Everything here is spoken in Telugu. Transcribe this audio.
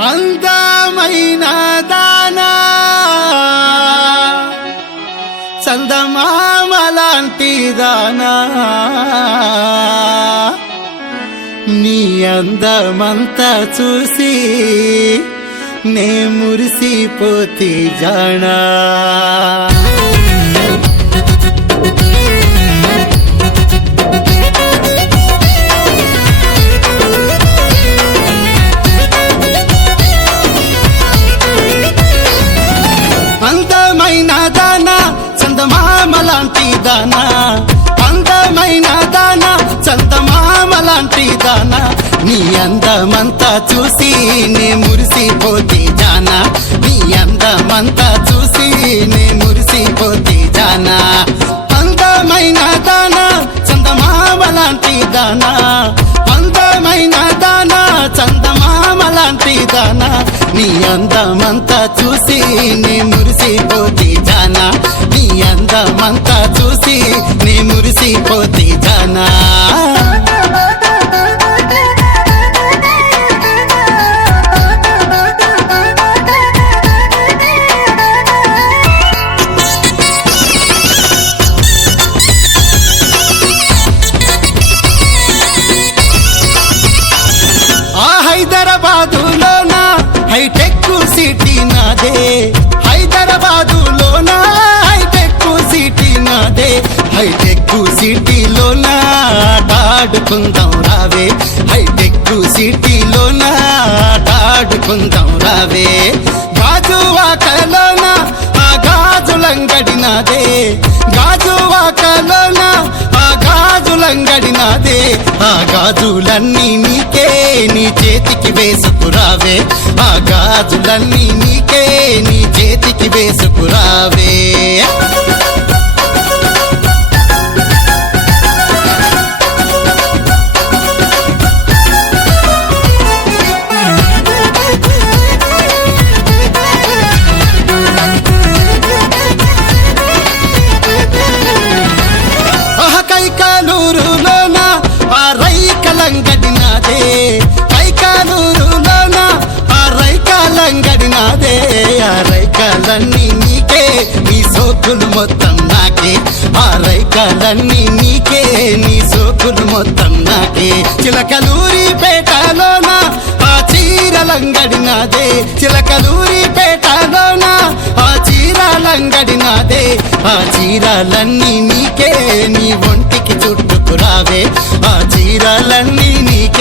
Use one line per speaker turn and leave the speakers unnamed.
అందమైన దానా. చందమామలాంటి దానా. నీ అందమంతా చూసి నే మురిసిపోతే జానా. దానా? అందమైన దానా? చందమామలాంటి దానా? నీ అందమంతా చూసి నే మురిసిపోతే జానా? నీ అందమంతా చూసి నే మురిసిపోతే జానా? అందమైన దానా? చందమామలాంటి దానా? అందమైన దానా? చందమామలాంటి దానా? నీ అందమంతా చూసి నే మురిసిపోతే జానా? లోకమంతా చూసి నీ మురిసిపోతే జానా. హైదరాబాదు ఆడుకుందాం రావే. హైటెక్ సిటీలోన? ఆటాడుకుందాం రావే. గాజు వాకలోన ఆ గాజులంగడి నాదే గాజు వాకలోన ఆ గాజులంగడి నాదే ఆ గాజులన్నీ నీకే నీ చేతికి వేసుకురావే ఆ గాజులన్నీ నీకే నీ చేతికి వేసుకురావే సోకులు మొత్తం నాకే. ఆ రైకాలన్నీ నీకే. నీ సోకులు మొత్తం నాకే. చిలకలూరి పేటలోన? ఆ చీరలంగడి నాదే. చిలకలూరి పేటలోన? ఆ చీరలంగడి నాదే. ఆ చీరాలన్నీ నీకే. నీ ఒంటికి చుట్టుకురావే ఆ చీరాలన్నీ నీకే.